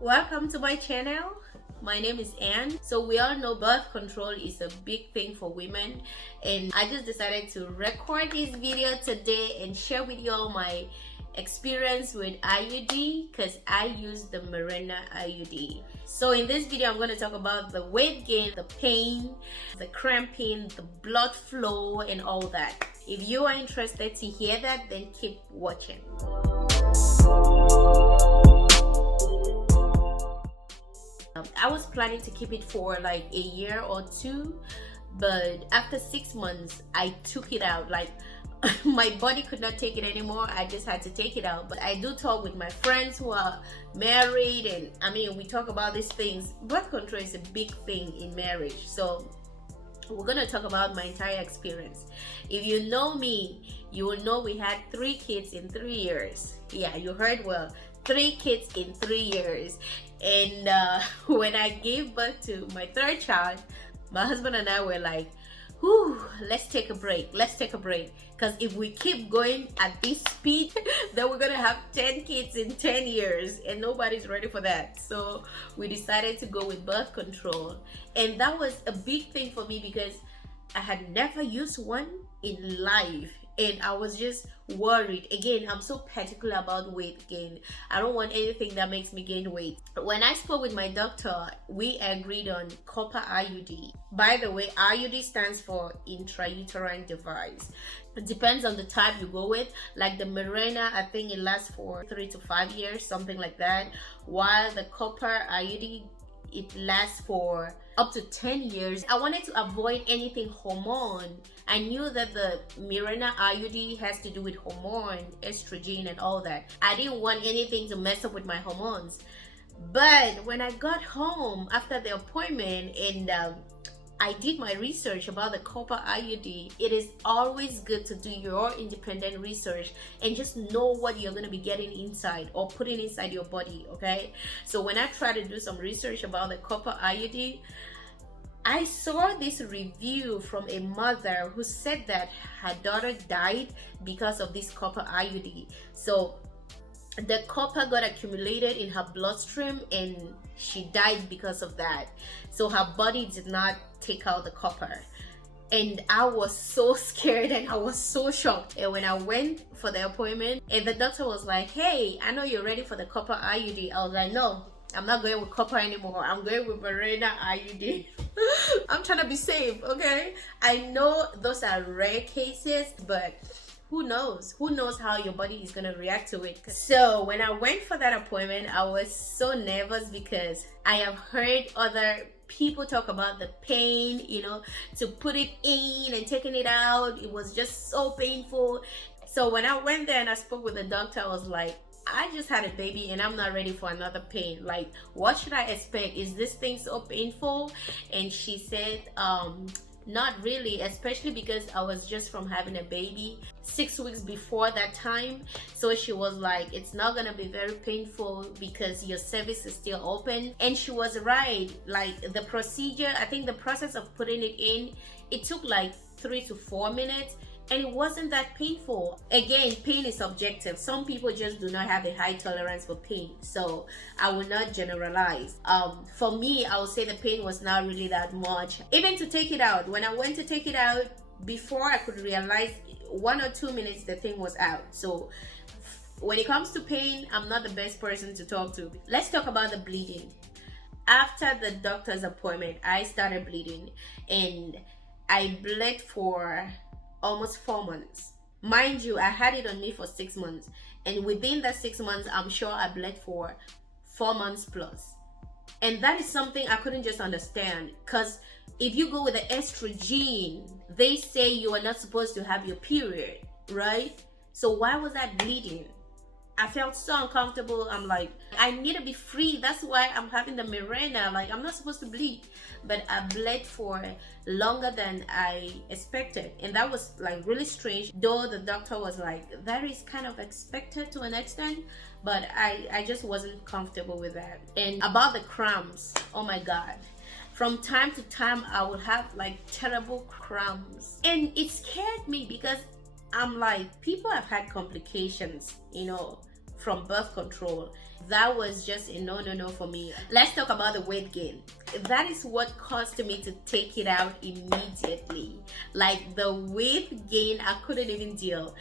Welcome to my channel. My name is Anne. So we all know birth control is a big thing for women, and I just decided to record this video today and share with you all my experience with IUD because I use the Mirena IUD. So in this video I'm going to talk about the weight gain, the pain, the cramping, the blood flow and all that. If you are interested to hear that, then keep watching. I was planning to keep it for like a year or two, but after 6 months I took it out. Like my body could not take it anymore. I just had to take it out. But I do talk with my friends who are married, and I mean, we talk about these things. Birth control is a big thing in marriage, so we're gonna talk about my entire experience. If you know me, you will know we had 3 kids in 3 years. Yeah, you heard well, 3 kids in 3 years. And when I gave birth to my 3rd child, my husband and I were like, whew, let's take a break, because if we keep going at this speed, then we're gonna have 10 kids in 10 years, and nobody's ready for that. So we decided to go with birth control, and that was a big thing for me because I had never used one in life, and I was just worried. Again, I'm so particular about weight gain. I don't want anything that makes me gain weight. When I spoke with my doctor, we agreed on copper IUD. By the way, IUD stands for intrauterine device. It depends on the type you go with. Like the Mirena, I think it lasts for 3 to 5 years, something like that. While the copper IUD, it lasts for up to 10 years. I wanted to avoid anything hormone. I knew that the Mirena IUD has to do with hormone, estrogen and all that. I didn't want anything to mess up with my hormones. But when I got home after the appointment and I did my research about the copper IUD, it is always good to do your independent research and just know what you're going to be getting inside or putting inside your body, okay? So when I tried to do some research about the copper IUD, I saw this review from a mother who said that her daughter died because of this copper IUD. So the copper got accumulated in her bloodstream and she died because of that. So her body did not take out the copper. And I was so scared and I was so shocked. And when I went for the appointment and the doctor was like, hey, I know you're ready for the copper IUD. I was like, no, I'm not going with copper anymore. I'm going with Mirena IUD. I'm trying to be safe, okay? I know those are rare cases, but who knows? Who knows how your body is going to react to it? So when I went for that appointment, I was so nervous because I have heard other people talk about the pain, you know, to put it in and taking it out. It was just so painful. So when I went there and I spoke with the doctor, I was like, I just had a baby and I'm not ready for another pain. Like, what should I expect? Is this thing so painful? And she said, not really, especially because I was just from having a baby 6 weeks before that time. So she was like, it's not gonna be very painful because your cervix is still open. And she was right. Like the procedure, I think the process of putting it in, it took like 3 to 4 minutes. And it wasn't that painful. Again, pain is subjective. Some people just do not have a high tolerance for pain. So I will not generalize. For me, I would say the pain was not really that much. Even to take it out, when I went to take it out, before I could realize 1 or 2 minutes, the thing was out. So when it comes to pain, I'm not the best person to talk to. Let's talk about the bleeding. After the doctor's appointment, I started bleeding and I bled for almost 4 months. Mind you, I had it on me for 6 months, and within that 6 months, I'm sure I bled for 4 months plus. And that is something I couldn't just understand, because if you go with the estrogen, they say you are not supposed to have your period, right? So why was I bleeding? I felt so uncomfortable. I'm like, I need to be free. That's why I'm having the Mirena. Like, I'm not supposed to bleed. But I bled for longer than I expected. And that was like really strange. Though the doctor was like, that is kind of expected to an extent. But I just wasn't comfortable with that. And about the cramps, oh my God. From time to time, I would have like terrible cramps. And it scared me because I'm like, people have had complications, you know, from birth control. That was just a no for me. Let's talk about the weight gain. That is what caused me to take it out immediately. Like the weight gain, I couldn't even deal.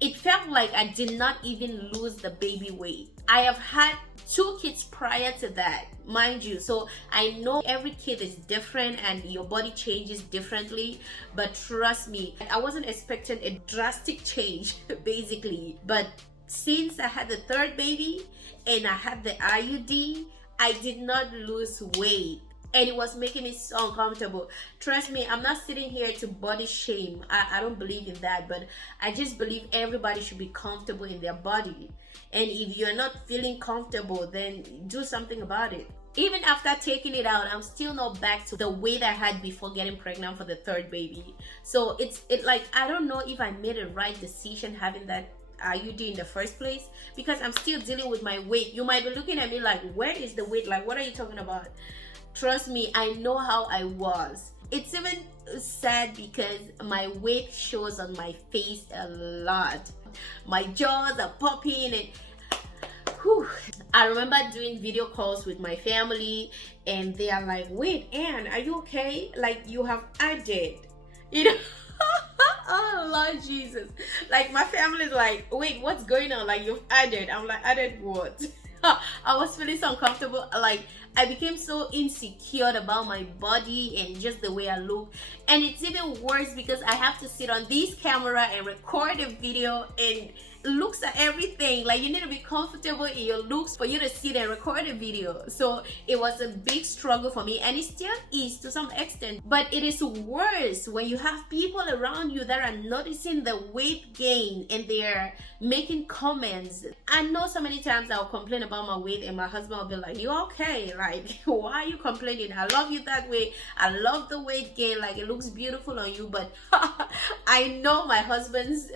It felt like I did not even lose the baby weight. I have had 2 kids prior to that, mind you, so I know every kid is different and your body changes differently, but trust me, I wasn't expecting a drastic change basically. But since I had the 3rd baby and I had the IUD, I did not lose weight, and it was making me so uncomfortable. Trust me, I'm not sitting here to body shame. I don't believe in that, but I just believe everybody should be comfortable in their body. And if you're not feeling comfortable, then do something about it. Even after taking it out, I'm still not back to the weight I had before getting pregnant for the 3rd baby. So it's like, I don't know if I made a right decision having that IUD in the first place, because I'm still dealing with my weight. You might be looking at me like, where is the weight? Like, what are you talking about? Trust me, I know how I was. It's even sad because my weight shows on my face a lot. My jaws are popping and whew. I remember doing video calls with my family and they are like, wait, Anne, are you okay? Like, you have added, you know? Oh Lord Jesus. Like, my family's like, wait, what's going on? Like, you've added. I'm like, added what? I was feeling so uncomfortable. Like, I became so insecure about my body and just the way I look. And it's even worse because I have to sit on this camera and record a video and looks at everything. Like, you need to be comfortable in your looks for you to sit and record a video. So it was a big struggle for me, and it still is to some extent. But it is worse when you have people around you that are noticing the weight gain and they're making comments. I know so many times I'll complain about my weight and my husband will be like, you okay? Like, why are you complaining? I love you that way. I love the weight gain. Like, it looks beautiful on you. But I know my husband's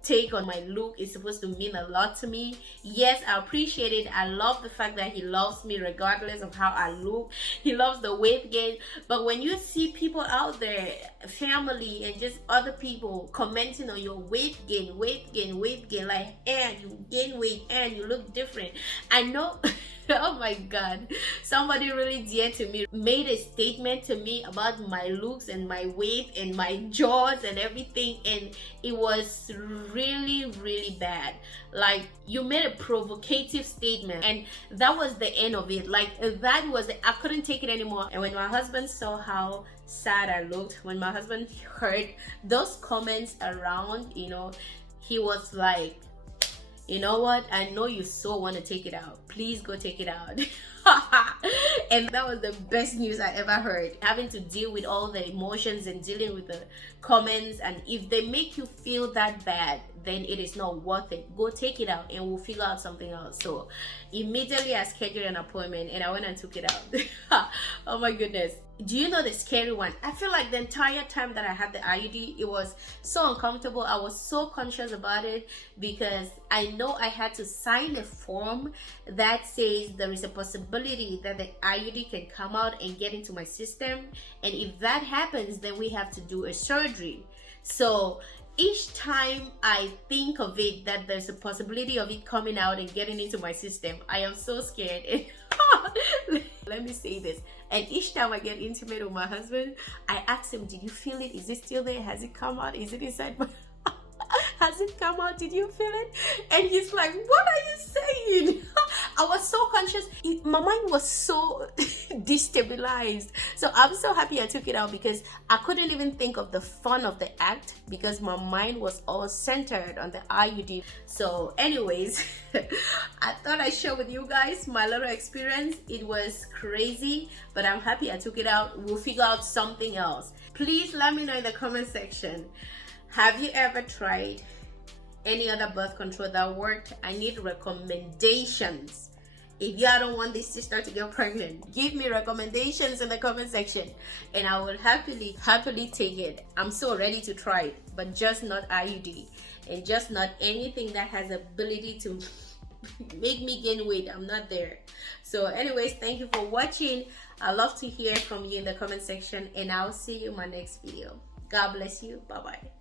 take on my look is supposed to mean a lot to me. Yes, I appreciate it. I love the fact that he loves me regardless of how I look. He loves the weight gain. But when you see people out there, family and just other people commenting on your weight gain, like, and you gain weight and you look different, I know. Oh my God, somebody really dear to me made a statement to me about my looks and my weight and my jaws and everything, and it was really bad. Like, you made a provocative statement and that was the end of it. Like, that was it. I couldn't take it anymore. And when my husband saw how sad I looked, when my husband heard those comments around, you know, he was like, you know what, I know you so want to take it out, please go take it out. And that was the best news I ever heard, having to deal with all the emotions and dealing with the comments. And if they make you feel that bad, then it is not worth it. Go take it out and we'll figure out something else. So immediately I scheduled an appointment and I went and took it out. Oh my goodness. Do you know the scary one? I feel like the entire time that I had the IUD, it was so uncomfortable. I was so conscious about it because I know I had to sign a form that says there is a possibility that the IUD can come out and get into my system. And if that happens, then we have to do a surgery. So each time I think of it, that there's a possibility of it coming out and getting into my system, I am so scared. Let me say this. And each time I get intimate with my husband, I ask him, did you feel it? Is it still there? Has it come out? Is it inside my... Has it come out? Did you feel it? And he's like, what are you saying? I was so conscious. My mind was so destabilized. So I'm so happy I took it out because I couldn't even think of the fun of the act because my mind was all centered on the IUD. So anyways, I thought I'd share with you guys my little experience. It was crazy, but I'm happy I took it out. We'll figure out something else. Please let me know in the comment section. Have you ever tried any other birth control that worked? I need recommendations. If you don't want this sister to get pregnant, give me recommendations in the comment section and I will happily take it. I'm so ready to try it, but just not IUD and just not anything that has ability to make me gain weight. I'm not there. So anyways, thank you for watching. I love to hear from you in the comment section and I'll see you in my next video. God bless you. Bye bye.